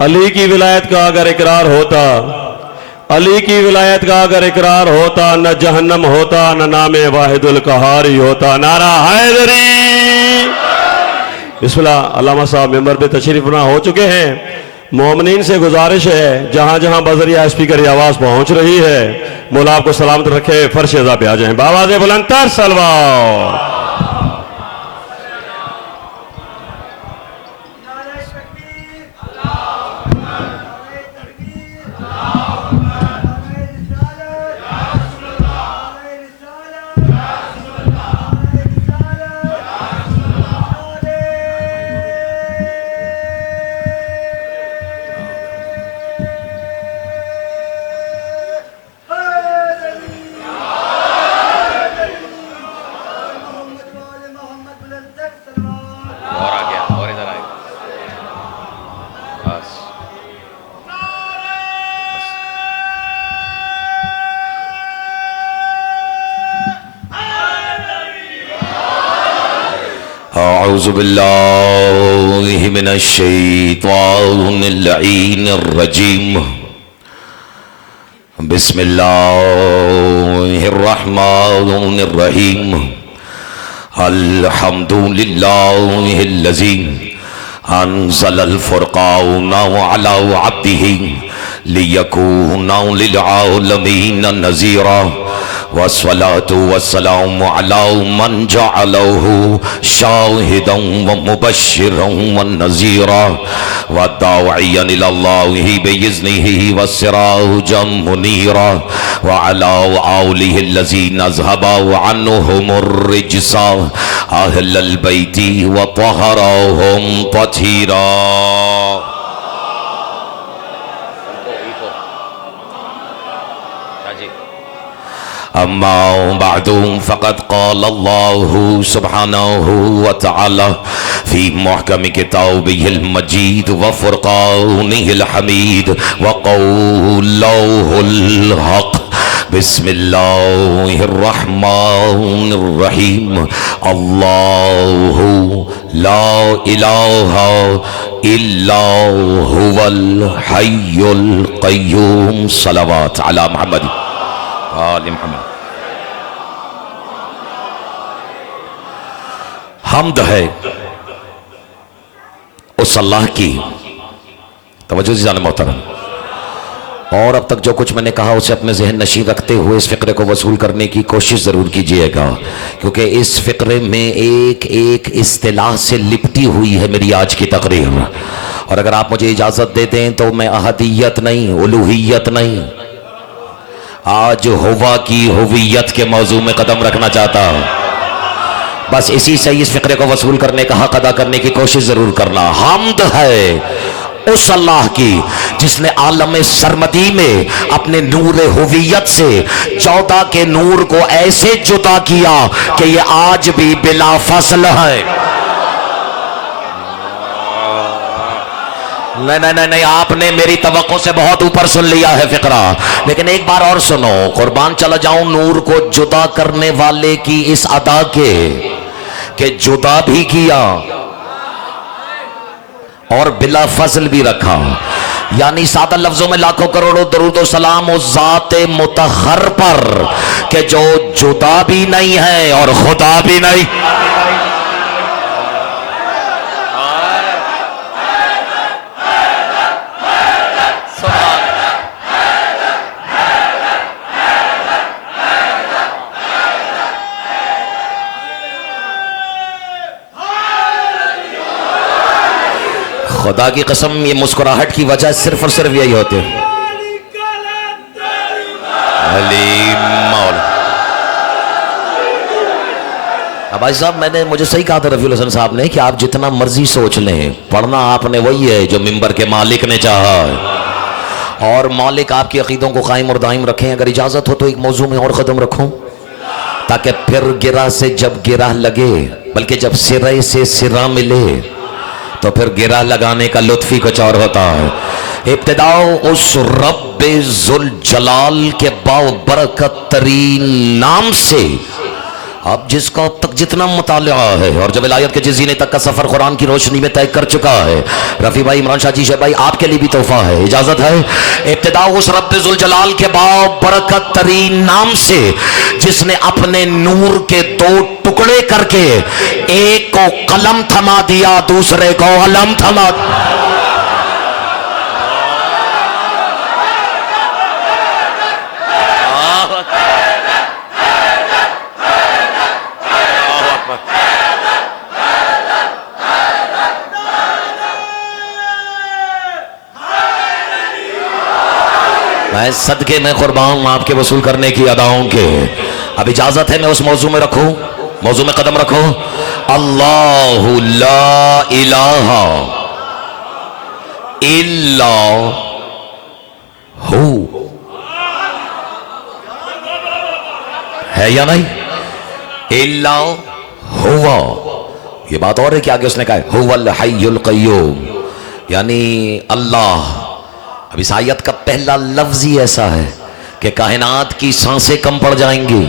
علی کی ولایت کا اگر اقرار ہوتا، علی کی ولایت کا اگر اقرار ہوتا، نہ جہنم ہوتا، نہ نام واحد القہار ہی ہوتا۔ نعرہ حیدری۔ بسم اللہ۔ علامہ صاحب ممبر پہ تشریف فرما ہو چکے ہیں۔ مومنین سے گزارش ہے جہاں جہاں بذریعہ اسپیکر یہ آواز پہنچ رہی ہے، مولا آپ کو سلامت رکھے، فرش ازا پہ آ جائیں بآواز بلند تر صلوات۔ اعوذ باللہ من الشیطان اللعین الرجیم، بسم اللہ الرحمن الرحیم، الحمد للہ الذی انزل الفرقان علی عبدہ لیکون للعالمین نذیرا، والصلاة والسلام على من جعله شاهدا ومبشرا ونذيرا وداعيا إلى الله بإذنه وسراجا منيرا، وعلى آله الذين أذهب عنهم الرجس أهل البيت وطهرهم تطهيرا۔ اما بعد فقد قال الله سبحانه وتعالى في محكم كتابه المجيد وفرقانه الحميد وقوله الحق، بسم الله الرحمن الرحيم، الله لا إله إلا هو الحي القيوم، صلوات على محمد آل محمد۔ حمد ہے اس اللہ کی، توجہ جان محترم، اور اب تک جو کچھ میں نے کہا اسے اپنے ذہن نشین رکھتے ہوئے اس فقرے کو وصول کرنے کی کوشش ضرور کیجئے گا، کیونکہ اس فقرے میں ایک ایک اصطلاح سے لپٹی ہوئی ہے میری آج کی تقریر، اور اگر آپ مجھے اجازت دے دیں تو میں احدیت نہیں، الوہیت نہیں، آج ہوا کی ہویت کے موضوع میں قدم رکھنا چاہتا ہوں۔ بس اسی سے اس فقرے کو وصول کرنے کا حق ادا کرنے کی کوشش ضرور کرنا۔ حمد ہے اس اللہ کی جس نے عالم سرمدی میں اپنے نور ہویت سے 14 کے نور کو ایسے جدا کیا کہ یہ آج بھی بلا فصل ہے۔ نہیں، آپ نے میری توقع سے بہت اوپر سن لیا ہے فقرہ، لیکن ایک بار اور سنو، قربان چلا جاؤں نور کو جدا کرنے والے کی اس ادا کے کہ جدا بھی کیا اور بلا فضل بھی رکھا، یعنی سادہ لفظوں میں لاکھوں کروڑوں درود و سلام اس ذات مطہر پر کہ جو جدا بھی نہیں ہے اور خدا بھی نہیں۔ خدا کی قسم یہ مسکراہٹ کی وجہ صرف اور صرف یہی ہوتے ہیں۔ علیم مولا۔ اب بھائی صاحب مجھے صحیح کہا تھا رفیع الحسن صاحب نے کہ آپ جتنا مرضی سوچ لیں، پڑھنا آپ نے وہی ہے جو ممبر کے مالک نے چاہا ہے، اور مالک آپ کی عقیدوں کو قائم اور دائم رکھیں۔ اگر اجازت ہو تو ایک موضوع میں اور قدم رکھوں تاکہ پھر گرہ سے جب گرہ لگے، بلکہ جب سرے سے سرہ ملے تو پھر گرہ لگانے کا لطف ہی کچھ اور ہوتا ہے۔ ابتدا اس رب ذوالجلال کے باوبرکت ترین نام سے اب جس کا اب تک جتنا مطالعہ ہے اور جب ولایت کے جزینے تک کا سفر قرآن کی روشنی میں طے کر چکا ہے، رفیع بھائی، عمران شاہ جی، شیخ بھائی، آپ کے لیے بھی تحفہ ہے، اجازت ہے؟ ابتدا اس رب ذوالجلال کے برکت ترین نام سے جس نے اپنے نور کے دو ٹکڑے کر کے ایک کو قلم تھما دیا، دوسرے کو علم تھما دیا۔ میں صدقے میں قربان ہوں آپ کے وصول کرنے کی اداؤں کے۔ اب اجازت ہے میں اس موضوع میں رکھوں، موضوع میں قدم رکھوں۔ اللہ لا الہ الا ہو، ہے یا نہیں؟ الا ہوا، یہ بات اور ہے کہ آگے اس نے کہا ہے هو الحی القیوم، یعنی اللہ۔ اب اس آیت کا پہلا لفظ ہی ایسا ہے کہ کائنات کی سانسیں کم پڑ جائیں گی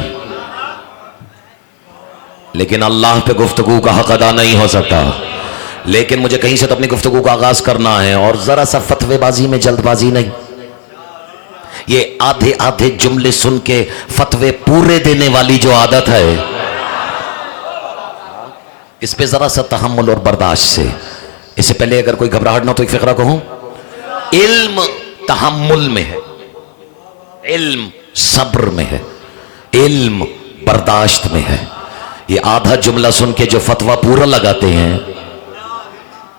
لیکن اللہ پہ گفتگو کا حق ادا نہیں ہو سکتا۔ لیکن مجھے کہیں سے تو اپنی گفتگو کا آغاز کرنا ہے، اور ذرا سا فتوے بازی میں جلد بازی نہیں۔ یہ آدھے آدھے جملے سن کے فتوے پورے دینے والی جو عادت ہے، اس پہ ذرا سا تحمل اور برداشت سے۔ اس سے پہلے اگر کوئی گھبراہٹ نہ تو ایک فقرہ کہوں، علم تحمل میں ہے، علم صبر میں ہے، علم برداشت میں ہے۔ یہ آدھا جملہ سن کے جو فتویٰ پورا لگاتے ہیں،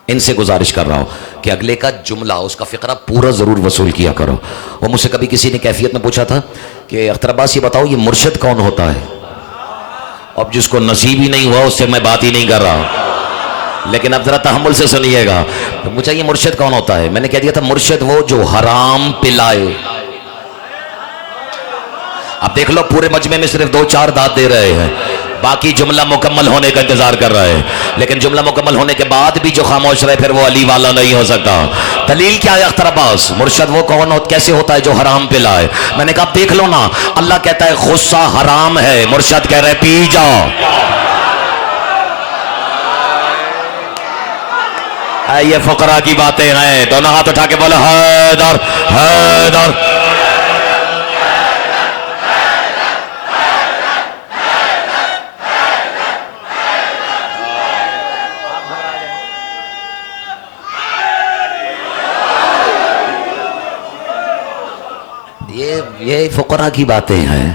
ان سے گزارش کر رہا ہوں کہ اگلے کا جملہ، اس کا فقرہ پورا ضرور وصول کیا کرو۔ وہ مجھ سے کبھی کسی نے کیفیت میں پوچھا تھا کہ اختر عباس یہ بتاؤ، یہ مرشد کون ہوتا ہے؟ اب جس کو نصیب ہی نہیں ہوا اس سے میں بات ہی نہیں کر رہا، لیکن اب ذرا تحمل سے سنیے گا۔ تو پوچھا یہ مرشد کون ہوتا ہے؟ میں نے کہہ دیا تھا مرشد وہ جو حرام پلائے۔ اب دیکھ لو پورے مجمع میں صرف 2-4 داد دے رہے ہیں، باقی جملہ مکمل ہونے کا انتظار کر رہے ہیں، لیکن جملہ مکمل ہونے کے بعد بھی جو خاموش رہے پھر وہ علی والا نہیں ہو سکتا۔ دلیل کیا ہے اختر عباس؟ مرشد وہ کون کیسے ہوتا ہے جو حرام پلائے؟ میں نے کہا دیکھ لو نا، اللہ کہتا ہے غصہ حرام ہے، مرشد کہہ رہے پی جاؤ۔ یہ فقراء کی باتیں ہیں، دونوں ہاتھ اٹھا کے بولو حیدر حیدر۔ یہ فقراء کی باتیں ہیں،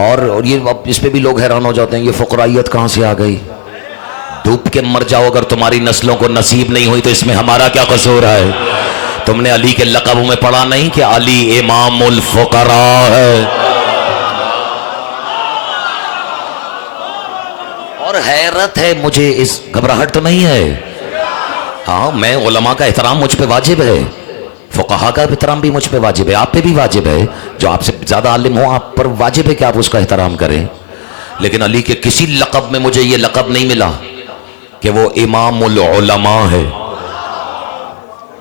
اور یہ اس پہ بھی لوگ حیران ہو جاتے ہیں، یہ فقرائیت کہاں سے آ گئی؟ ڈوب کے مر جاؤ اگر تمہاری نسلوں کو نصیب نہیں ہوئی تو اس میں ہمارا کیا قصور ہے؟ تم نے علی کے لقبوں میں پڑھا نہیں کہ علی امام الفقراء ہے؟ اور حیرت ہے مجھے، اس گھبراہٹ تو نہیں ہے، ہاں میں علماء کا احترام مجھ پہ واجب ہے، فقہا کا احترام بھی مجھ پہ واجب ہے، آپ پہ بھی واجب ہے، جو آپ سے زیادہ عالم ہو آپ پر واجب ہے کہ آپ اس کا احترام کریں، لیکن علی کے کسی لقب میں مجھے یہ لقب نہیں ملا کہ وہ امام العلماء ہے،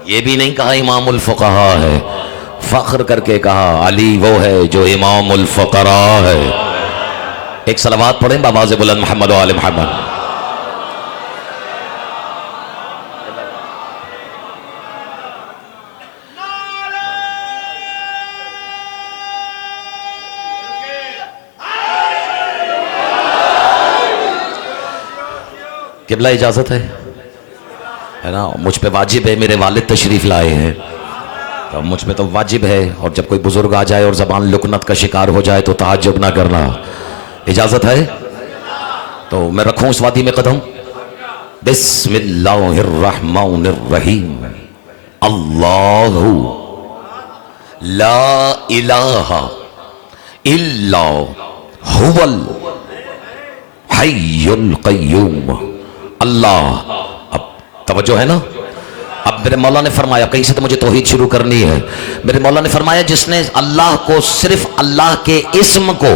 یہ بھی نہیں کہا امام الفقہاء ہے، فخر کر کے کہا علی وہ ہے جو امام الفقراء ہے۔ ایک صلوات پڑھیں بآواز بلند محمد و آل محمد۔ قبلہ اجازت ہے نا؟ مجھ پہ واجب ہے، میرے والد تشریف لائے ہیں تو مجھ پہ تو واجب ہے، اور جب کوئی بزرگ آ جائے اور زبان لکنت کا شکار ہو جائے تو تعجب نہ کرنا۔ اجازت ہے تو میں رکھوں اس وادی میں قدم؟ بسم اللہ الرحمن الرحیم۔ اللہ لا الہ الا هو الحی القیوم۔ اللہ، اب توجہ ہے نا؟ اب میرے مولا نے فرمایا، کہیں سے تو مجھے توحید شروع کرنی ہے، میرے مولا نے فرمایا جس نے اللہ کو، صرف اللہ کے اسم کو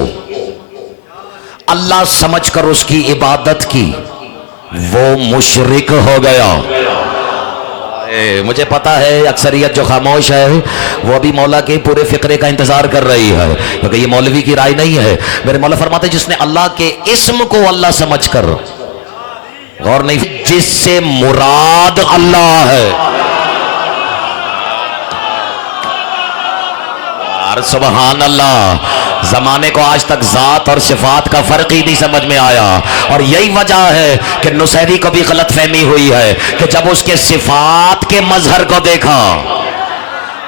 اللہ سمجھ کر اس کی عبادت کی وہ مشرک ہو گیا۔ مجھے پتا ہے اکثریت جو خاموش ہے وہ ابھی مولا کے پورے فقرے کا انتظار کر رہی ہے، کیونکہ یہ مولوی کی رائے نہیں ہے۔ میرے مولا فرماتے ہیں جس نے اللہ کے اسم کو اللہ سمجھ کر غور نہیں، جس سے مراد اللہ ہے، سبحان اللہ۔ زمانے کو آج تک ذات اور صفات کا فرق ہی نہیں سمجھ میں آیا، اور یہی وجہ ہے کہ نصیری کو بھی غلط فہمی ہوئی ہے کہ جب اس کے صفات کے مظہر کو دیکھا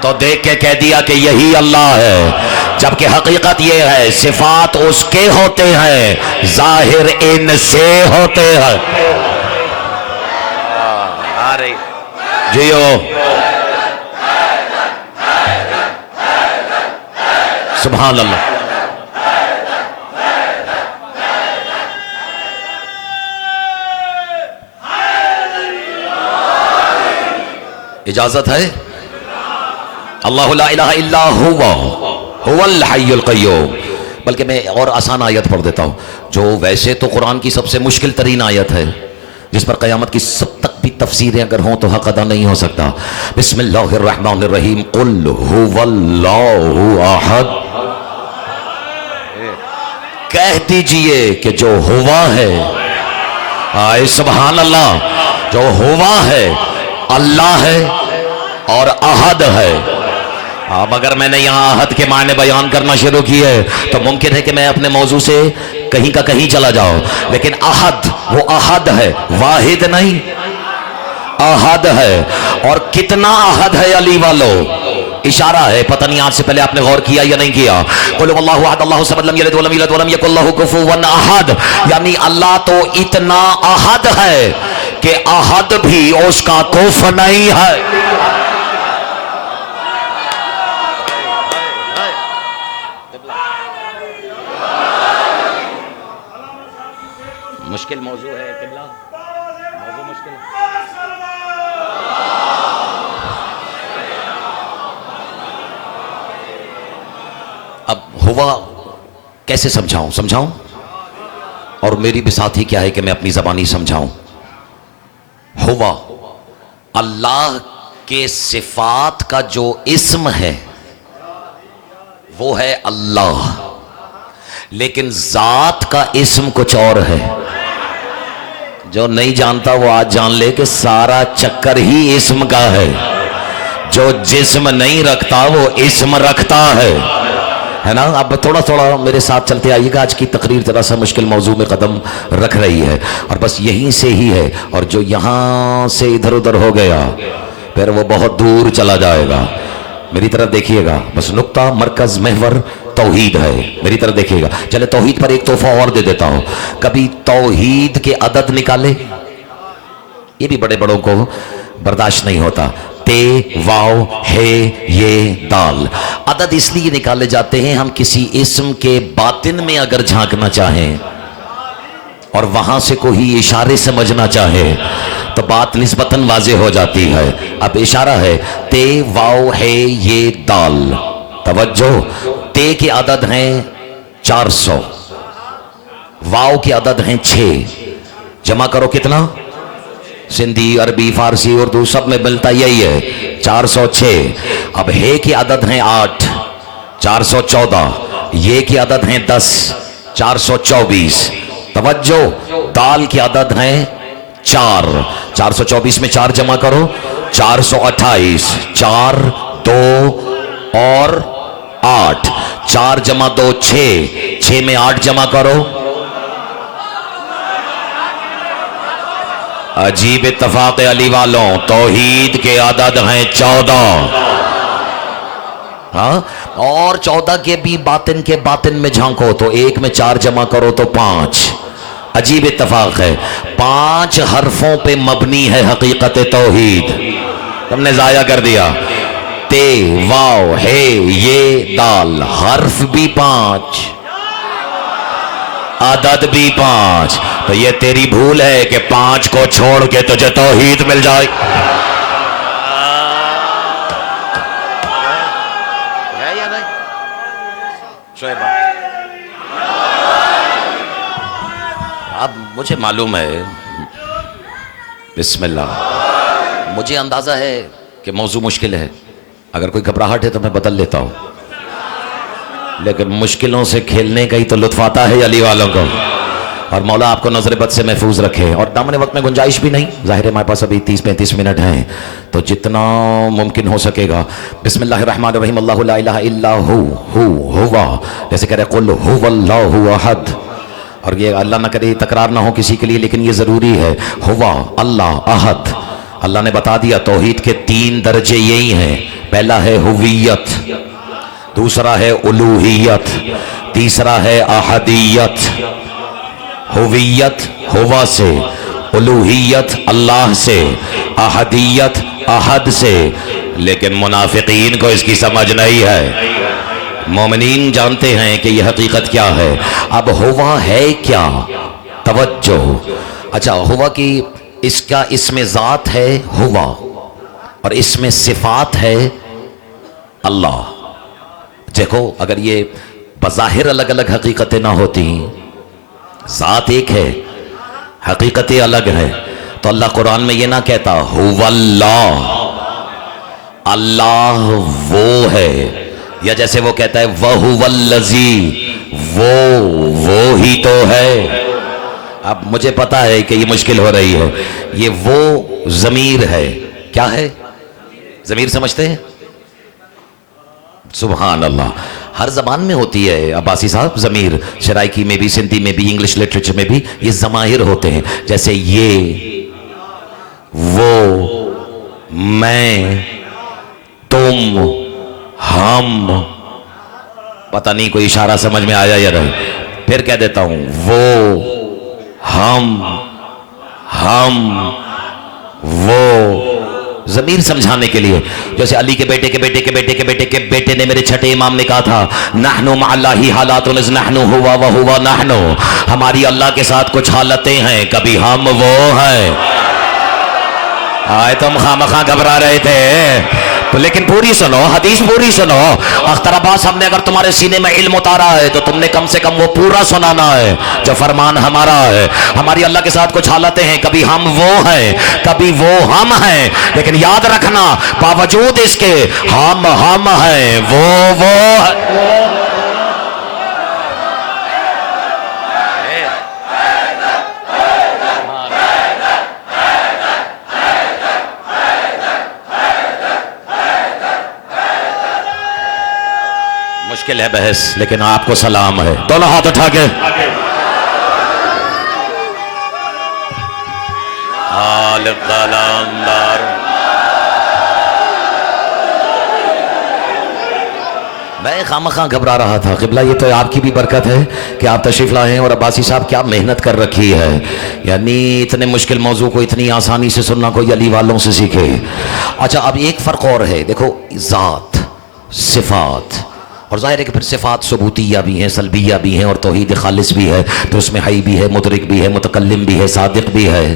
تو دیکھ کے کہہ دیا کہ یہی اللہ ہے، جبکہ حقیقت یہ ہے صفات اس کے ہوتے ہیں، ظاہر ان سے ہوتے ہیں۔ جیو سبحان اللہ۔ اجازت ہے؟ اللہ لا الہ الا هو الحی القیوم۔ بلکہ میں اور آسان آیت پڑھ دیتا ہوں جو ویسے تو قرآن کی سب سے مشکل ترین آیت ہے، جس پر قیامت کی سب تک بھی تفسیریں اگر ہوں تو حق ادا نہیں ہو سکتا۔ بسم اللہ الرحمن الرحیم، قل هو اللہ احد۔ کہہ دیجئے کہ جو ہوا ہے، آئے سبحان اللہ، جو ہوا ہے اللہ ہے اور احد ہے۔ اب اگر میں نے یہاں احد کے معنی بیان کرنا شروع کی ہے تو ممکن ہے کہ میں اپنے موضوع سے کہیں کا کہیں چلا جاؤں، لیکن احد وہ احد ہے، واحد نہیں، احد ہے۔ اور کتنا احد ہے علی والو؟ اشارہ ہے، پتہ نہیں آج سے پہلے آپ نے غور کیا یا نہیں کیا۔ قل هو اللہ احد اللہ الصمد لم یلد ولم یولد ولم یکن له کفوا احد، یعنی اللہ تو اتنا احد ہے کہ احد بھی اس کا کفو نہیں ہے۔ مشکل موضوع ہے قبلہ، موضوع مشکل ہے۔ اب ہوا کیسے سمجھاؤں اور میری بھی ساتھی کیا ہے کہ میں اپنی زبانی سمجھاؤں۔ ہوا اللہ کے صفات کا جو اسم ہے وہ ہے اللہ، لیکن ذات کا اسم کچھ اور ہے۔ جو نہیں جانتا وہ آج جان لے کہ سارا چکر ہی اسم کا ہے۔ جو جسم نہیں رکھتا وہ اسم رکھتا ہے نا۔ اب تھوڑا تھوڑا میرے ساتھ چلتے آئیے گا، آج کی تقریر ذرا سا مشکل موضوع میں قدم رکھ رہی ہے، اور بس یہیں سے ہی ہے، اور جو یہاں سے ادھر ادھر ہو گیا پھر وہ بہت دور چلا جائے گا۔ میری طرف دیکھیے گا، بس نقطہ مرکز محور توحید ہے، میری طرف دیکھیے گا۔ چلے توحید پر ایک تحفہ اور دے دیتا ہوں، کبھی توحید کے عدد نکالے؟ یہ بھی بڑے بڑوں کو برداشت نہیں ہوتا۔ تے واو ہے یہ دال، عدد اس لیے نکالے جاتے ہیں ہم کسی اسم کے باطن میں اگر جھانکنا چاہیں اور وہاں سے کوئی اشارے سمجھنا چاہے تو بات نسبتاً واضح ہو جاتی ہے۔ اب اشارہ ہے تے واو ہے یہ دال، توجہ، تے کے عدد ہیں 400، واو کے عدد ہیں 6، جمع کرو کتنا؟ سندھی، عربی، فارسی، اردو سب میں ملتا یہی ہے 406۔ اب ہے کے عدد ہیں 8، 414، یہ کے عدد ہیں 10، 424۔ توجہ، دال کے عدد ہیں 4، 424 میں 4 جمع کرو 428، 4 2 اور 8، 4 جمع 2 6، 6 میں 8 جمع کرو۔ عجیب اتفاق علی والوں، توحید کے عدد ہیں 14، ہاں، اور 14 کے بھی باطن کے باطن میں جھانکو تو 1 میں 4 جمع کرو تو 5۔ عجیب اتفاق ہے، 5 حرفوں پہ مبنی ہے حقیقت توحید، تم نے ضائع کر دیا۔ تے واو ہے یہ دال، حرف بھی 5، عدد بھی 5، تو یہ تیری بھول ہے کہ 5 کو چھوڑ کے تجھے توحید مل جائے۔ ہے یا نہیں؟ شعیبہ، اب مجھے معلوم ہے، بسم اللہ، مجھے اندازہ ہے کہ موضوع مشکل ہے، اگر کوئی گھبراہٹ ہے تو میں بدل لیتا ہوں، لیکن مشکلوں سے کھیلنے کا ہی تو لطف آتا ہے علی والوں کو، اور مولا آپ کو نظر بد سے محفوظ رکھے۔ اور دامن وقت میں گنجائش بھی نہیں، ظاہر ہے ہمارے پاس ابھی 30-35 منٹ ہیں، تو جتنا ممکن ہو سکے گا بسم اللہ الرحمن الرحیم، اللہ لا الہ الا ہوا، جیسے کہہ رہے قل هو اللہ احد، اور یہ اللہ نہ کرے تکرار نہ ہو کسی کے لیے، لیکن یہ ضروری ہے، ہوا اللہ احد۔ اللہ نے بتا دیا توحید کے 3 درجے یہی ہیں، پہلا ہے ہویت، دوسرا ہے الوہیت، تیسرا ہے احدیت۔ ہویت ہوا سے، الوہیت اللہ سے، احدیت احد سے، لیکن منافقین کو اس کی سمجھ نہیں ہے۔ مومنین جانتے ہیں کہ یہ حقیقت کیا ہے۔ اب ہوا ہے کیا؟ توجہ، اچھا ہوا کی اس کا اسم ذات ہے ہوا، اور اس میں صفات ہے اللہ۔ دیکھو اگر یہ بظاہر الگ الگ حقیقتیں نہ ہوتی، ذات ایک ہے حقیقتیں الگ ہے، تو اللہ قرآن میں یہ نہ کہتا هو اللہ، اللہ وہ ہے، یا جیسے وہ کہتا ہے وَهُوَ الَّذِي، وہ ہی تو ہے۔ اب مجھے پتا ہے کہ یہ مشکل ہو رہی ہے، یہ وہ ضمیر ہے، کیا ہے ضمیر؟ سمجھتے ہیں؟ سبحان اللہ، ہر زبان میں ہوتی ہے عباسی صاحب ضمیر، شرائکی میں بھی، سندھی میں بھی، انگلش لٹریچر میں بھی یہ ضمائر ہوتے ہیں، جیسے یہ، وہ، میں، تم، ہم، پتہ نہیں کوئی اشارہ سمجھ میں آیا یا نہیں، پھر کہہ دیتا ہوں وہ، ہم، وہ، ضمیر سمجھانے کے لیے۔ جیسے علی کے بیٹے کے بیٹے کے بیٹے کے بیٹے کے بیٹے نے میرے چھٹے امام نے کہا تھا نحنو مع اللہ حالات نز نحنو ہوا و ہوا نحنو، ہماری اللہ کے ساتھ کچھ حالتیں ہیں، کبھی ہم وہ ہیں۔ آئے تم خامخواہ گھبرا رہے تھے تو، لیکن پوری سنو، حدیث پوری سنو۔ اختر عباس ہم نے اگر تمہارے سینے میں علم اتارا ہے تو تم نے کم سے کم وہ پورا سنانا ہے جو فرمان ہمارا ہے۔ ہماری اللہ کے ساتھ کچھ حالتیں ہیں، کبھی ہم وہ ہیں، کبھی وہ ہم ہیں، لیکن یاد رکھنا باوجود اس کے ہم ہیں، وہ ہیں۔ مشکل ہے بحث، لیکن آپ کو سلام ہے، دونوں ہاتھ اٹھا کے خالق قلندر۔ میں خامخواہ گھبرا رہا تھا، قبلہ یہ تو آپ کی بھی برکت ہے کہ آپ تشریف لائے ہیں، اور عباسی صاحب کیا محنت کر رکھی ہے، یعنی اتنے مشکل موضوع کو اتنی آسانی سے سننا کوئی علی والوں سے سیکھے۔ اچھا اب ایک فرق اور ہے، دیکھو ذات، صفات، اور ظاہر ہے کہ پھر صفات ثبوتیہ بھی ہیں، سلبیہ بھی ہیں، اور توحید خالص بھی ہے، تو اس میں حی بھی ہے، مدرک بھی ہے، متکلم بھی ہے، صادق بھی ہے۔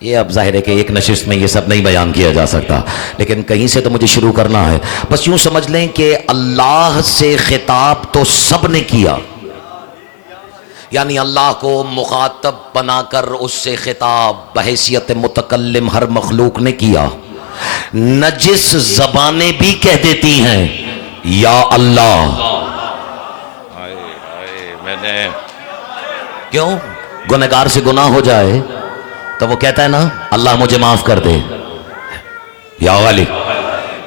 یہ اب ظاہر ہے کہ ایک نشست میں یہ سب نہیں بیان کیا جا سکتا، لیکن کہیں سے تو مجھے شروع کرنا ہے۔ بس یوں سمجھ لیں کہ اللہ سے خطاب تو سب نے کیا، یعنی اللہ کو مخاطب بنا کر اس سے خطاب بحیثیت متکلم ہر مخلوق نے کیا۔ نجس زبانیں بھی کہہ دیتی ہیں یا اللہ، میں نے کیوں؟ گنہگار سے گناہ ہو جائے تو وہ کہتا ہے نا اللہ مجھے معاف کر دے یا غالی،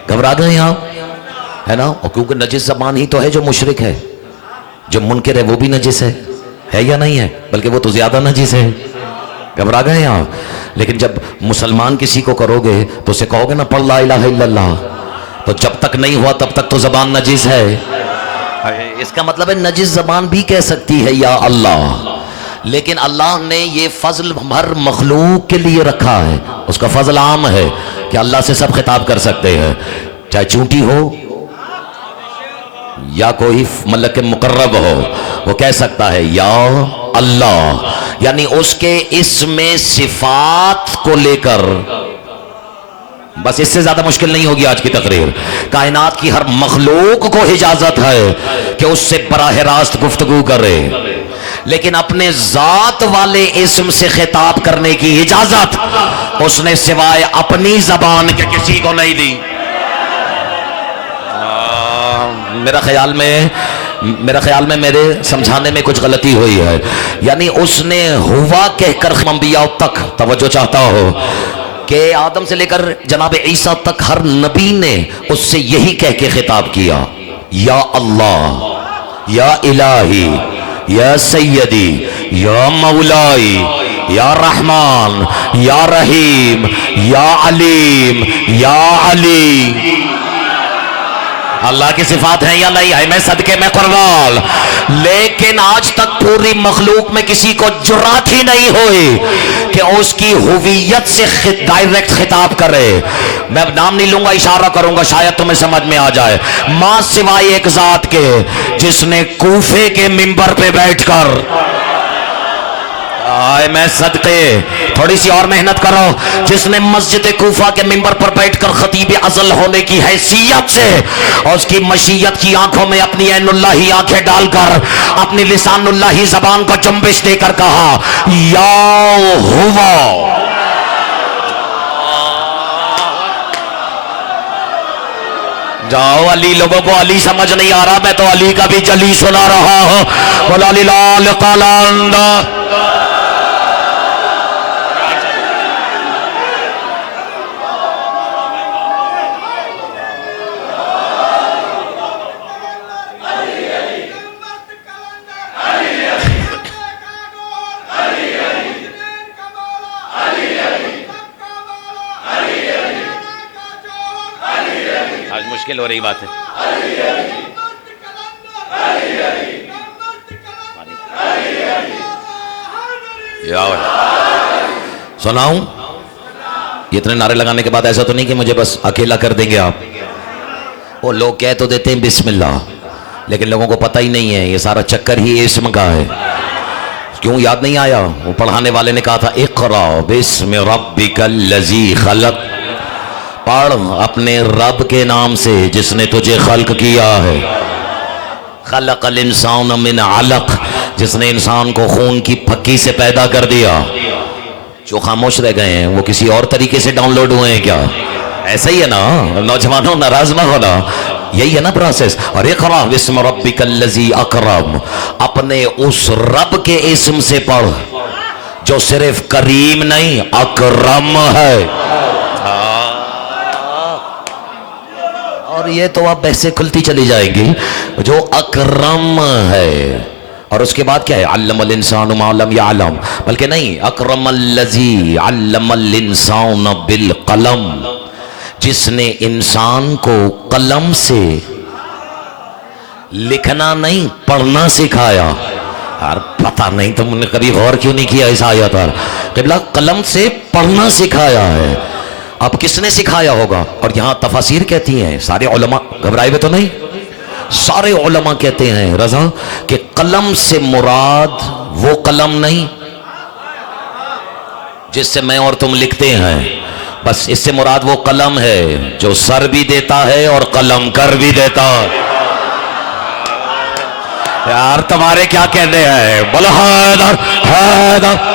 گھبرا گئے آپ ہے نا، اور کیونکہ نجس زبان ہی تو ہے جو مشرک ہے، جو منکر ہے وہ بھی نجس ہے یا نہیں ہے، بلکہ وہ تو زیادہ نجس ہے، گھبرا گئے آپ۔ لیکن جب مسلمان کسی کو کرو گے تو اسے کہو گے نا پڑھ لا الہ الا اللہ، تو جب تک نہیں ہوا تب تک تو زبان نجس ہے۔ اس کا مطلب ہے نجس زبان بھی کہہ سکتی ہے یا اللہ، لیکن اللہ نے یہ فضل ہر مخلوق کے لیے رکھا ہے، اس کا فضل عام ہے کہ اللہ سے سب خطاب کر سکتے ہیں، چاہے چونٹی ہو یا کوئی ملک مقرب ہو، وہ کہہ سکتا ہے یا اللہ، یعنی اس کے اسم صفات کو لے کر۔ بس اس سے زیادہ مشکل نہیں ہوگی آج کی تقریر۔ کائنات کی ہر مخلوق کو اجازت ہے کہ اس سے براہ راست گفتگو کرے، لیکن اپنے ذات والے اسم سے خطاب کرنے کی اجازت اس نے سوائے اپنی زبان کے کسی کو نہیں دی۔ میرا خیال میں میرے سمجھانے میں کچھ غلطی ہوئی ہے، یعنی اس نے ہوا کہہ کر انبیاء تک توجہ چاہتا ہو کہ آدم سے لے کر جناب عیسیٰ تک ہر نبی نے اس سے یہی کہہ کے خطاب کیا، یا اللہ، یا الہی، یا سیدی، یا مولائی، یا رحمان، یا رحیم، یا علیم، یا علی۔ اللہ کی صفات ہیں یا نہیں ہے، میں صدقے میں قربان، لیکن آج تک پوری مخلوق میں کسی کو جرات ہی نہیں ہوئی کہ اس کی ہویت سے ڈائریکٹ خطاب کرے۔ میں نام نہیں لوں گا، اشارہ کروں گا، شاید تمہیں سمجھ میں آ جائے۔ ماں سوائے ایک ذات کے جس نے کوفے کے منبر پہ بیٹھ کر، آئے میں صدقے، تھوڑی سی اور محنت کرو، جس نے مسجد کوفہ کے منبر پر بیٹھ کر خطیب ازل ہونے کی حیثیت سے اور اس کی مشیت کی آنکھوں میں اپنی عین اللہ آنکھیں ڈال کر اپنی لسان اللہ زبان کو جنبش دے کر کہا، یا ہوا۔ جاؤ علی، لوگوں کو علی سمجھ نہیں آ رہا، میں تو علی کا بھی جلی سنا رہا ہوں۔ بولا علی لال قلندہ۔ مشکل ہو رہی بات ہے۔ سناؤں؟ یہ اتنے نعرے لگانے کے بعد ایسا تو نہیں کہ مجھے بس اکیلا کر دیں گے آپ؟ وہ لوگ کہہ تو دیتے ہیں بسم اللہ، لیکن لوگوں کو پتہ ہی نہیں ہے یہ سارا چکر ہی اسم کا ہے۔ کیوں یاد نہیں آیا؟ وہ پڑھانے والے نے کہا تھا اقرا بسم ربک الذی خلق، پڑھ اپنے رب کے نام سے جس نے تجھے خلق کیا ہے۔ خلق الانسان من علق، جس نے انسان کو خون کی پھکی سے پیدا کر دیا۔ جو خاموش رہ گئے ہیں وہ کسی اور طریقے سے ڈاؤن لوڈ ہوئے ہیں کیا؟ ایسا ہی ہے نا، نوجوانوں ناراض نہ ہونا، یہی ہے نا پروسیس۔ اور اقرا بسم ربک الذی اکرم، اپنے اس رب کے اسم سے پڑھ جو صرف کریم نہیں اکرم ہے۔ اور یہ تو اب بحثیں کھلتی چلی جائیں گی، جو اکرم ہے۔ اور اس کے بعد کیا ہے؟ علم الانسان ما لم یعلم، بلکہ نہیں، اکرم الذی علم الانسان بالقلم، جس نے انسان کو قلم سے لکھنا نہیں پڑھنا سکھایا۔ یار پتہ نہیں تم نے کبھی غور کیوں نہیں کیا اس آیت پر؟ قبلہ قلم سے پڑھنا سکھایا ہے۔ اب کس نے سکھایا ہوگا؟ اور یہاں تفاسیر کہتی ہیں، سارے علماء گھبرائے ہوئے تو نہیں، سارے علماء کہتے ہیں رضا کہ قلم سے مراد وہ قلم نہیں جس سے میں اور تم لکھتے ہیں، بس اس سے مراد وہ قلم ہے جو سر بھی دیتا ہے اور قلم کر بھی دیتا ہے۔ یار تمہارے کیا کہنے ہیں؟ بولو حیدر حیدر۔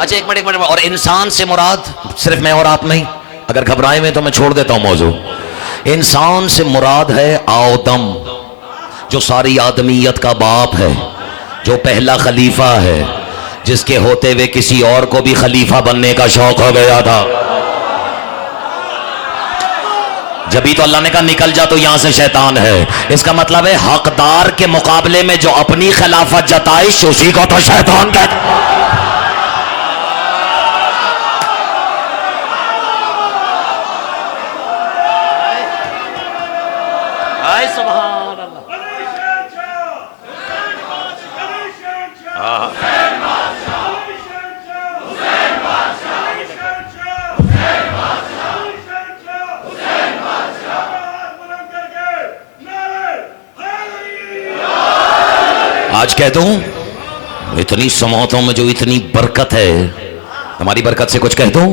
اچھا ایک منٹ، اور انسان سے مراد صرف میں اور آپ نہیں، اگر گھبرائے میں تو میں چھوڑ دیتا ہوں موضوع۔ انسان سے مراد ہے آدم، جو ساری آدمیت کا باپ ہے، جو پہلا خلیفہ ہے، جس کے ہوتے ہوئے کسی اور کو بھی خلیفہ بننے کا شوق ہو گیا تھا۔ جبھی تو اللہ نے کہا نکل جا، تو یہاں سے شیطان ہے۔ اس کا مطلب ہے حقدار کے مقابلے میں جو اپنی خلافت جتائش، اسی کو تو شیطان کہتا ہے۔ سبحان اللہ۔ آج کہہ دوں اتنی سماعتوں میں جو اتنی برکت ہے، ہماری برکت سے کچھ کہہ دوں؟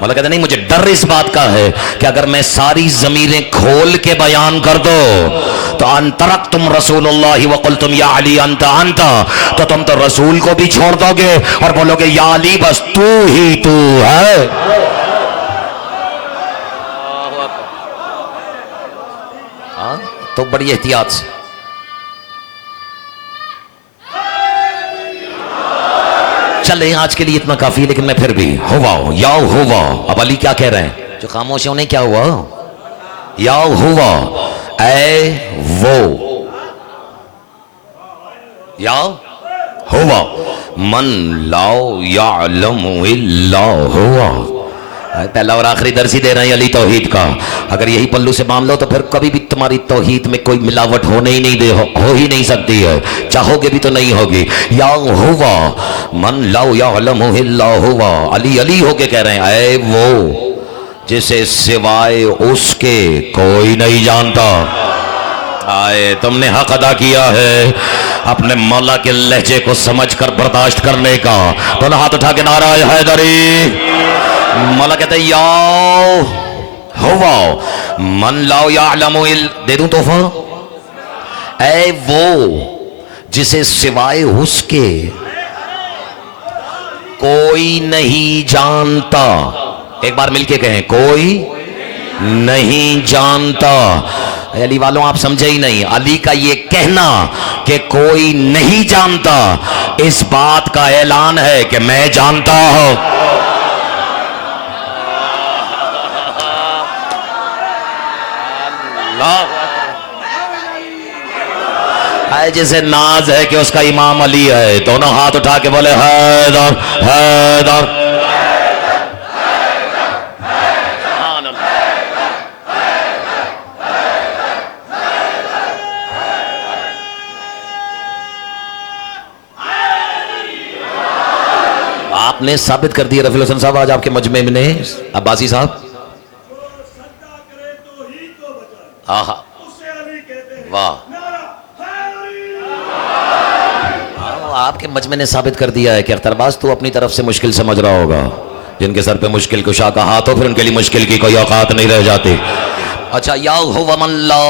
مولا کہتے نہیں مجھے ڈر اس بات کا ہے کہ اگر میں ساری ضمیریں کھول کے بیان کر دو تو ان ترکتم رسول اللہ وقلتم یا علی انت انت، تو تم تو رسول کو بھی چھوڑ دو گے اور بولو گے یا علی بس تو ہی تو ہے۔ ہاں تو بڑی احتیاط سے چلیں، آج کے لیے اتنا کافی ہے، لیکن میں پھر بھی ہوا یا ہوا، اب علی کیا کہہ رہے ہیں؟ جو خاموش ہیں انہیں کیا ہوا؟ یا ہوا، اے وہ، یا ہوا من لا یعلم الا ہوا۔ پہلا اور آخری درس ہی دے رہے ہیں علی توحید کا، اگر یہی پلو سے باندھ لو تو پھر کبھی بھی تمہاری توحید میں کوئی ملاوٹ ہونے ہی نہیں ہو ہی نہیں سکتی ہے، چاہو گے بھی تو نہیں ہوگی۔ یا ہوا من لا یعلم الا ہوا، علی علی ہو کے کہہ رہے ہیں اے وہ جسے سوائے اس کے کوئی نہیں جانتا۔ آئے تم نے حق ادا کیا ہے اپنے مولا کے لہجے کو سمجھ کر برداشت کرنے کا، دونوں ہاتھ اٹھا کے نعرہ حیدری۔ مولا کہتے ہیں یا ہوا من لا یعلم دے دوں تحفہ، اے وہ جسے سوائے اس کے کوئی نہیں جانتا۔ ایک بار مل کے کہیں کوئی نہیں جانتا۔ علی والوں آپ سمجھے ہی نہیں، علی کا یہ کہنا کہ کوئی نہیں جانتا اس بات کا اعلان ہے کہ میں جانتا ہوں۔ جسے ناز ہے کہ اس کا امام علی ہے، دونوں ہاتھ اٹھا کے بولے حیدر حیدر۔ آپ نے ثابت کر دیا رفیع الحسن صاحب آج آپ کے مجمع میں نے، عباسی صاحب، آہا واہ، آپ کے مجمع نے ثابت کر دیا ہے کہ اخترباز تو اپنی طرف سے مشکل سمجھ رہا ہوگا، جن کے سر پہ مشکل کشا کا ہاتھ ہو پھر ان کے لیے مشکل کی کوئی اوقات نہیں رہ جاتی۔ اچھا یا ہوا من لا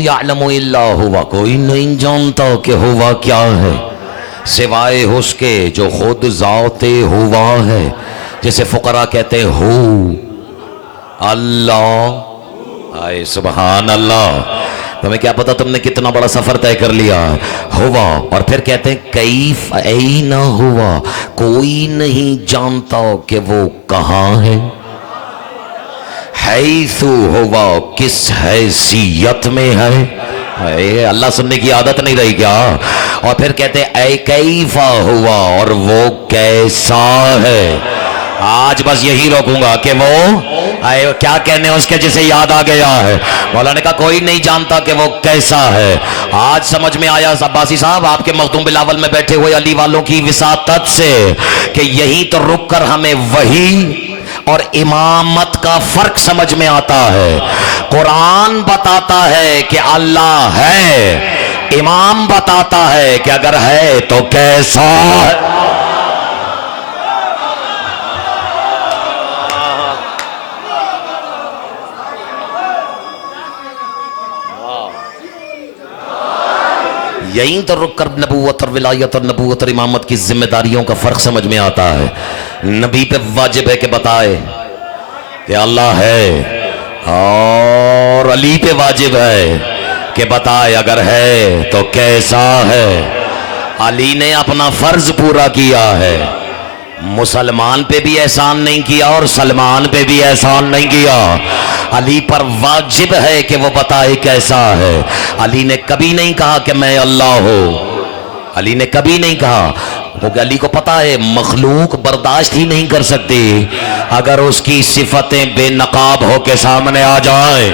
یعلم الا ہوا، کوئی نہیں جانتا کہ ہوا کیا ہے سوائے اس کے جو خود ذات ہوا ہے، جسے فقراء کہتے ہو اللہ۔ آئے سبحان اللہ، تمہیں کیا پتا تم نے کتنا بڑا سفر طے کر لیا۔ ہوا اور پھر کہتے ہیں کیف این ہوا، کوئی نہیں جانتا کہ وہ کہاں ہے۔ حیث ہوا، کس حیثیت میں ہے۔ اے اللہ سننے کی عادت نہیں رہی کیا؟ اور پھر کہتے ہیں اے کیفا ہوا، اور وہ کیسا ہے۔ آج بس یہی روکوں گا کہ وہ کیا کہنے اس کے جسے یاد آ گیا ہے۔ مولا نے کہا کوئی نہیں جانتا کہ وہ کیسا ہے۔ آج سمجھ میں آیا عباسی صاحب آپ کے مخدوم بلاول میں بیٹھے ہوئے علی والوں کی وساطت سے کہ یہیں تو رک کر ہمیں وحی اور امامت کا فرق سمجھ میں آتا ہے۔ قرآن بتاتا ہے کہ اللہ ہے، امام بتاتا ہے کہ اگر ہے تو کیسا ہے۔ یہیں تو رک کر نبوت اور ولایت اور نبوت اور امامت کی ذمہ داریوں کا فرق سمجھ میں آتا ہے۔ نبی پہ واجب ہے کہ بتائے کہ اللہ ہے، اور علی پہ واجب ہے کہ بتائے اگر ہے تو کیسا ہے۔ علی نے اپنا فرض پورا کیا ہے، مسلمان پہ بھی احسان نہیں کیا اور سلمان پہ بھی احسان نہیں کیا۔ علی پر واجب ہے کہ وہ بتائے کیسا ہے۔ علی نے کبھی نہیں کہا کہ میں اللہ ہوں، علی نے کبھی نہیں کہا، کیونکہ علی کو پتا ہے مخلوق برداشت ہی نہیں کر سکتی اگر اس کی صفتیں بے نقاب ہو کے سامنے آ جائیں۔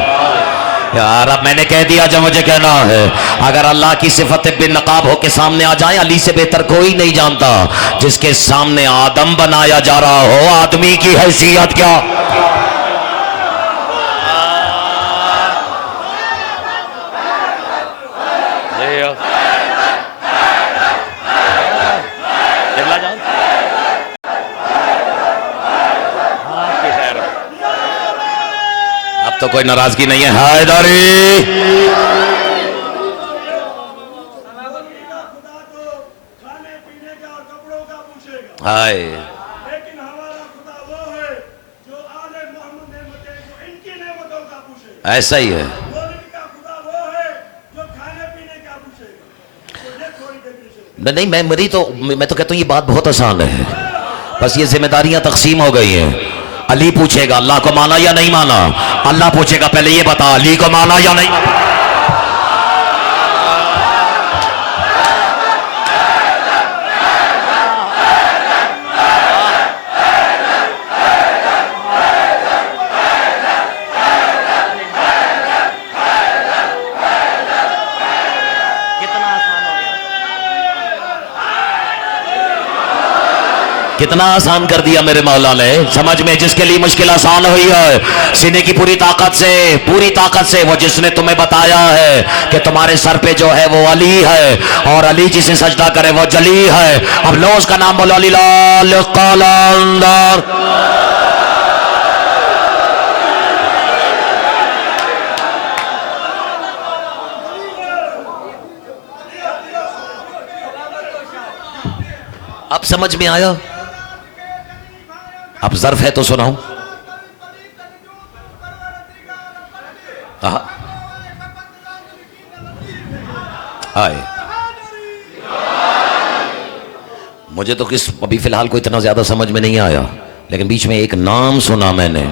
یار اب میں نے کہہ دیا جو مجھے کہنا ہے، اگر اللہ کی صفتیں بے نقاب ہو کے سامنے آ جائیں، علی سے بہتر کوئی نہیں جانتا جس کے سامنے آدم بنایا جا رہا ہو، آدمی کی حیثیت کیا۔ تو کوئی ناراضگی نہیں ہے. حیدری خدا تو کھانے پینے کا اور کپڑوں کا پوچھے گا، ہائے. لیکن ہمارا خدا وہ ہے جو آل محمد نعمتیں جو ان کی نعمتوں کا پوچھے گا. ایسا ہی ہے. مولوی کا خدا وہ ہے جو کھانے پینے کا پوچھے گا. تو یہ تھوڑی دیر پیچھے نہیں میں تو کہتا ہوں یہ بات بہت آسان ہے، بس یہ ذمہ داریاں تقسیم ہو گئی ہیں. علی پوچھے گا اللہ کو مانا یا نہیں مانا، اللہ پوچھے گا پہلے یہ بتا علی کو مانا یا نہیں. کتنا آسان کر دیا میرے مولا نے. سمجھ میں جس کے لیے مشکل آسان ہوئی ہے، سینے کی پوری طاقت سے وہ جس نے تمہیں بتایا ہے کہ تمہارے سر پہ جو ہے وہ علی ہے، اور علی جسے سجدہ کرے وہ جلی ہے. اب لو اس کا نام بولو، علی لال قلندر. اب سمجھ میں آیا؟ اب ظرف ہے تو سناؤں. آئے مجھے تو ابھی فی الحال کو اتنا زیادہ سمجھ میں نہیں آیا، لیکن بیچ میں ایک نام سنا میں نے،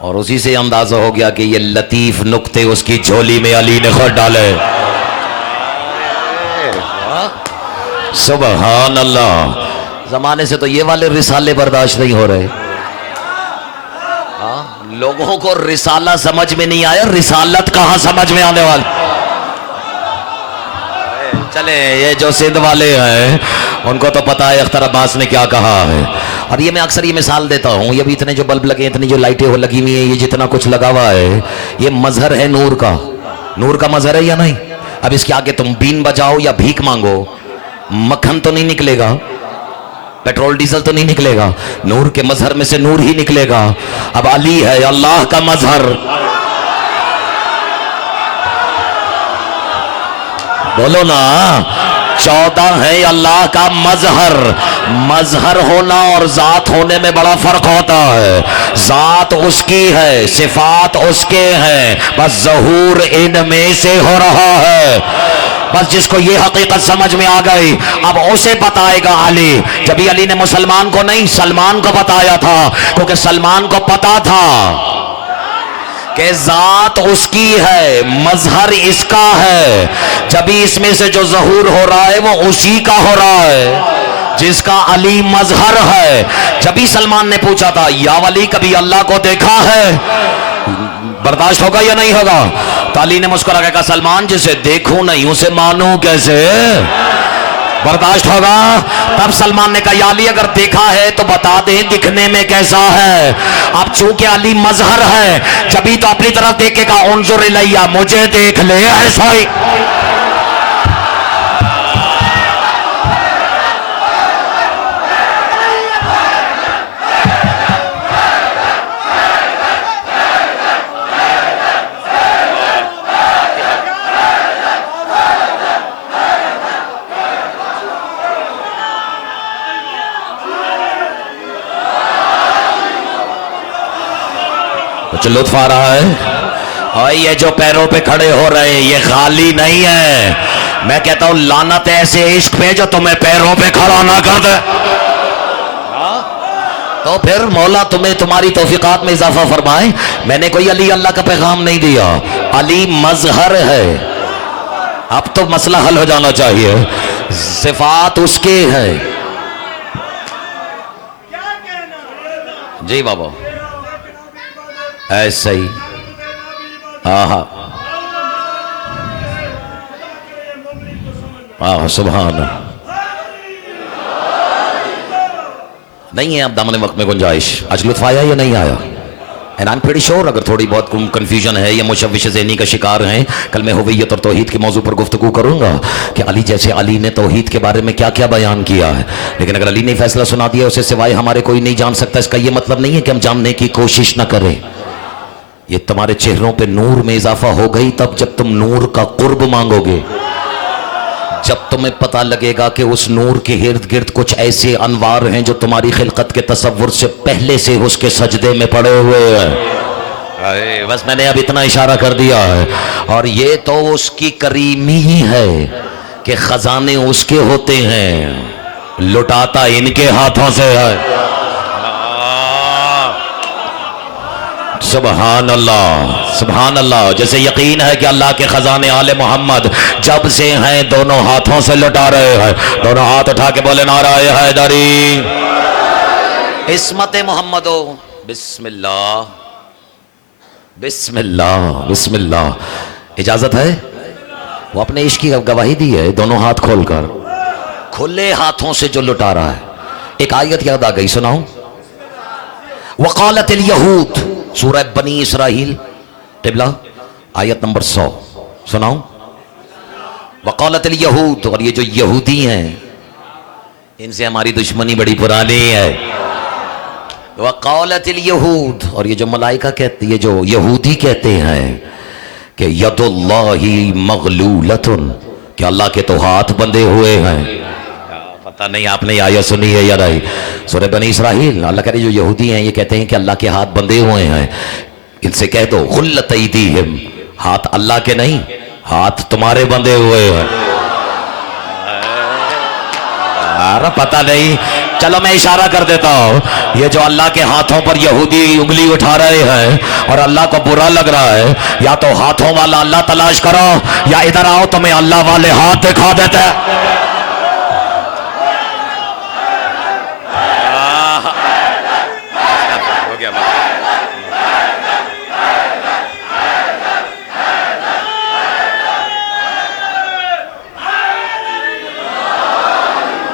اور اسی سے اندازہ ہو گیا کہ یہ لطیف نکتے اس کی جھولی میں علی نے خود ڈالے. سبحان اللہ. زمانے سے تو یہ والے رسالے برداشت نہیں ہو رہے. لوگوں کو رسالہ سمجھ میں نہیں آیا، رسالت کہاں سمجھ میں آنے والی. چلے یہ جو سندھ والے ہیں ان کو تو پتا ہے اختر عباس نے کیا کہا ہے. اور یہ میں اکثر یہ مثال دیتا ہوں، یہ بھی اتنے جو بلب لگے، اتنی جو لائٹیں لگی ہوئی ہیں، یہ جتنا کچھ لگا ہوا ہے، یہ مظہر ہے نور کا مظہر ہے یا نہیں. اب اس کے آگے تم بین بجاؤ یا بھیک مانگو، مکھن تو نہیں نکلے گا، پیٹرول ڈیزل تو نہیں نکلے گا، نور کے مظہر میں سے نور ہی نکلے گا. اب علی ہے اللہ کا مظہر. بولو نا، 14 ہے اللہ کا مظہر. مظہر ہونا اور ذات ہونے میں بڑا فرق ہوتا ہے. ذات اس کی ہے، صفات اس کے ہیں، بس ظہور ان میں سے ہو رہا ہے. بس جس کو یہ حقیقت سمجھ میں آ گئی اب اسے بتائے گا علی. جبھی علی نے مسلمان کو نہیں سلمان کو بتایا تھا، کیونکہ سلمان کو پتا تھا کہ ذات اس کی ہے، مظہر اس کا ہے. جبھی اس میں سے جو ظہور ہو رہا ہے وہ اسی کا ہو رہا ہے جس کا علی مظہر ہے. جبھی سلمان نے پوچھا تھا یا ولی کبھی اللہ کو دیکھا ہے، برداشت ہوگا یا نہیں ہوگا؟ تو علی نے مسکرا کے کہا سلمان جسے دیکھوں نہیں اسے مانوں کیسے، برداشت ہوگا؟ تب سلمان نے کہا یا علی اگر دیکھا ہے تو بتا دیں دکھنے میں کیسا ہے. اب چونکہ علی مظہر ہے جبھی تو اپنی طرف دیکھے گا انظر الیہ، مجھے دیکھ لے ایسا ہی. کچھ لطف آ رہا ہے؟ اور یہ جو پیروں پہ کھڑے ہو رہے ہیں یہ خالی نہیں ہے. میں کہتا ہوں لعنت ایسے عشق پہ جو تمہیں پیروں پہ کھڑا نہ کر دے. تو پھر مولا تمہیں تمہاری توفیقات میں اضافہ فرمائے. میں نے کوئی علی اللہ کا پیغام نہیں دیا، علی مظہر ہے. اب تو مسئلہ حل ہو جانا چاہیے. صفات اس کے ہیں. جی بابا ایسا ہی. ہاں سبحان. نہیں ہے اب دامن وقت میں گنجائش. آج لطف آیا یا نہیں آیا؟ And I am pretty sure اگر تھوڑی بہت کنفیوژن ہے یا مشوش ذہنی کا شکار ہیں، کل میں ہویت اور توحید کے موضوع پر گفتگو کروں گا کہ علی جیسے علی نے توحید کے بارے میں کیا کیا بیان کیا ہے. لیکن اگر علی نے فیصلہ سنا دیا اسے سوائے ہمارے کوئی نہیں جان سکتا. اس کا یہ مطلب نہیں ہے کہ ہم جاننے کی کوشش نہ کریں. یہ تمہارے چہروں پہ نور میں اضافہ ہو گئی تب جب تم نور کا قرب مانگو گے، جب تمہیں پتہ لگے گا کہ اس نور کے ارد گرد کچھ ایسے انوار ہیں جو تمہاری خلقت کے تصور سے پہلے سے اس کے سجدے میں پڑے ہوئے ہیں۔ بس میں نے اب اتنا اشارہ کر دیا ہے، اور یہ تو اس کی کریمی ہی ہے کہ خزانے اس کے ہوتے ہیں، لٹاتا ان کے ہاتھوں سے ہے۔ سبحان اللہ، سبحان اللہ۔ جیسے یقین ہے کہ اللہ کے خزانے آل محمد جب سے ہیں دونوں ہاتھوں سے لٹا رہے ہیں، دونوں ہاتھ اٹھا کے بولے نعرہ حیدری، عصمت محمدو، بسم اللہ بسم اللہ بسم اللہ۔ اجازت ہے؟ وہ اپنے عشق کی گواہی دی ہے دونوں ہاتھ کھول کر، کھلے ہاتھوں سے جو لٹا رہا ہے۔ ایک آیت یاد آ گئی، سناؤں؟ وقالت الیہود، سورہ بنی اسرائیل قبلہ آیت نمبر 100، سناؤں؟ وقالت الیہود، اور یہ جو یہودی ہیں ان سے ہماری دشمنی بڑی پرانی ہے۔ وقالت الیہود، اور یہ جو ملائکہ کہتے، یہ جو یہودی کہتے ہیں کہ ید اللہ مغلولۃ، کہ اللہ کے تو ہاتھ بندھے ہوئے ہیں۔ پتہ نہیں آپ نے آیت سنی ہے یا نہیں؟ سورہ بنی اسرائیل، اللہ کہہ رہے جو یہودی ہیں یہ کہتے ہیں کہ اللہ کے ہاتھ بندھے ہوئے ہیں، ان سے کہہ دو غلت ایدیہم، ہاتھ اللہ کے نہیں، ہاتھ تمہارے بندھے ہوئے ہیں۔ پتہ نہیں، چلو میں اشارہ کر دیتا ہوں، یہ جو اللہ کے ہاتھوں پر یہودی انگلی اٹھا رہے ہیں اور اللہ کو برا لگ رہا ہے، یا تو ہاتھوں والا اللہ تلاش کرو، یا ادھر آؤ تمہیں اللہ والے ہاتھ دکھا دیتے ہیں۔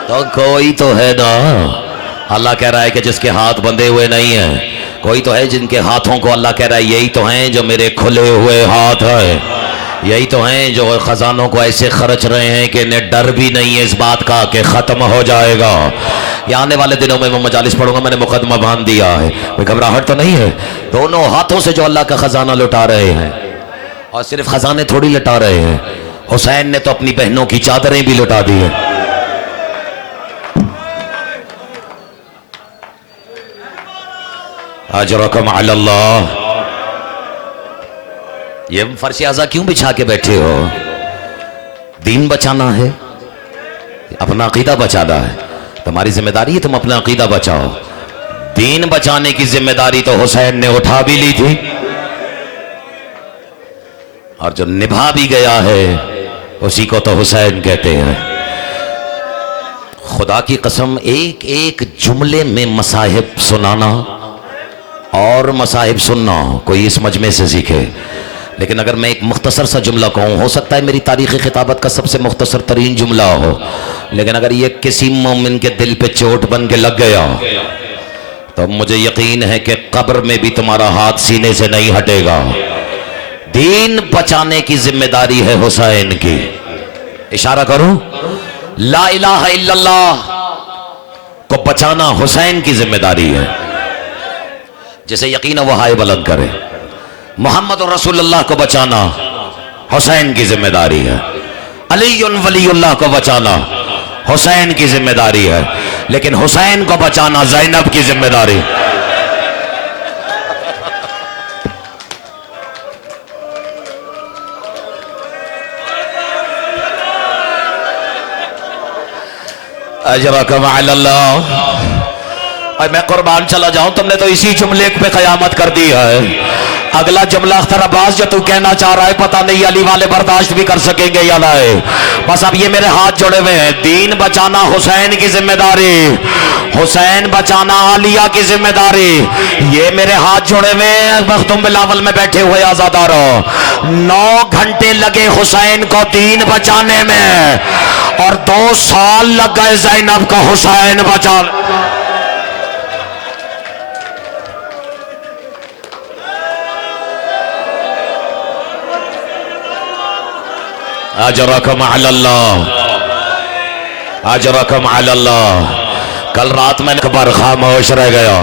تو کوئی تو ہے نا، اللہ کہہ رہا ہے کہ جس کے ہاتھ بندھے ہوئے نہیں ہیں، کوئی تو ہے جن کے ہاتھوں کو اللہ کہہ رہا ہے یہی تو ہیں جو میرے کھلے ہوئے ہاتھ ہیں، یہی تو ہیں جو خزانوں کو ایسے خرچ رہے ہیں کہ انہیں ڈر بھی نہیں ہے اس بات کا کہ ختم ہو جائے گا۔ یہ آنے والے دنوں میں میں مجالس پڑھوں گا، میں نے مقدمہ باندھ دیا ہے، کوئی گھبراہٹ تو نہیں ہے۔ دونوں ہاتھوں سے جو اللہ کا خزانہ لٹا رہے ہیں، اور صرف خزانے تھوڑی لٹا رہے ہیں، حسین نے تو اپنی بہنوں کی چادریں بھی لٹا دی ہیں۔ اجرکم علی اللہ۔ یہ فرش اعضا کیوں بچھا کے بیٹھے ہو؟ دین بچانا ہے، اپنا عقیدہ بچانا ہے، تمہاری ذمہ داری ہے تم اپنا عقیدہ بچاؤ۔ دین بچانے کی ذمہ داری تو حسین نے اٹھا بھی لی تھی، اور جو نبھا بھی گیا ہے اسی کو تو حسین کہتے ہیں۔ خدا کی قسم، ایک ایک جملے میں مصاحب سنانا اور مصاحب سننا کوئی اس مجمع سے سیکھے، لیکن اگر میں ایک مختصر سا جملہ کہوں، ہو سکتا ہے میری تاریخ خطابت کا سب سے مختصر ترین جملہ ہو، لیکن اگر یہ کسی مومن کے دل پہ چوٹ بن کے لگ گیا تو مجھے یقین ہے کہ قبر میں بھی تمہارا ہاتھ سینے سے نہیں ہٹے گا۔ دین بچانے کی ذمہ داری ہے حسین کی۔ اشارہ کروں، لا الہ الا اللہ کو بچانا حسین کی ذمہ داری ہے، جسے یقین وہ ہائے بلند کرے۔ محمد رسول اللہ کو بچانا حسین کی ذمہ داری ہے، علی ولی اللہ کو بچانا حسین کی ذمہ داری ہے، لیکن حسین کو بچانا زینب کی ذمہ داری۔ اجرکم علی اللہ۔ اور میں قربان چلا جاؤں، تم نے تو اسی جملے پہ قیامت کر دی ہے۔ اگلا جملہ اختر عباس جو تو کہنا چاہ رہا ہے پتہ نہیں علی والے برداشت بھی کر سکیں گے یا نہیں۔ بس اب یہ میرے ہاتھ جڑے ہوئے ہیں، دین بچانا حسین کی ذمہ داری، حسین بچانا عالیہ کی ذمہ داری۔ یہ میرے ہاتھ جڑے ہوئے ہیں مختوم بلاول میں بیٹھے ہوئے آزادارو۔ 9 گھنٹے لگے حسین کو دین بچانے میں، اور 2 سال لگ گئے زینب کو حسین بچانے۔ اجرکم علی اللہ، اجرکم علی اللہ۔ کل رات میں خاموش رہ گیا،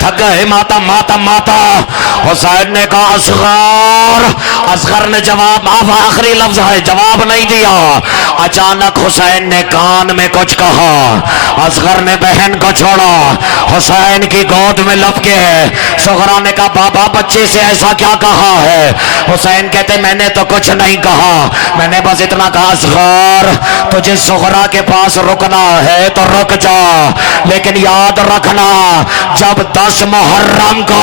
تھک گئے ماتم ماتم ماتا. حسین نے کہا اصغر. اصغر نے جواب آخری لفظ ہے جواب نہیں دیا. اچانک حسین نے کان میں کچھ کہا. اصغر نے بہن کو چھوڑا, حسین کی گود میں لپکے. صغرا نے کہا بابا بچے سے ایسا کیا کہا ہے؟ حسین کہتے میں نے تو کچھ نہیں کہا, میں نے بس اتنا کہا اصغر تجھے صغرا کے پاس رکنا ہے تو رک جا, لیکن یاد رکھنا جب 10 محرم کو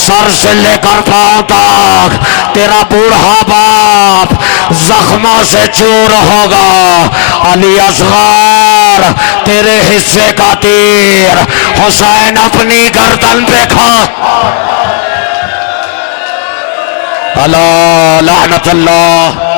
سر سے لے کر پاؤں تک تیرا بوڑھا باپ زخموں سے چور ہوگا, علی اصغر تیرے حصے کا تیر حسین اپنی گردن پہ کھا. اللہ لعنت اللہ.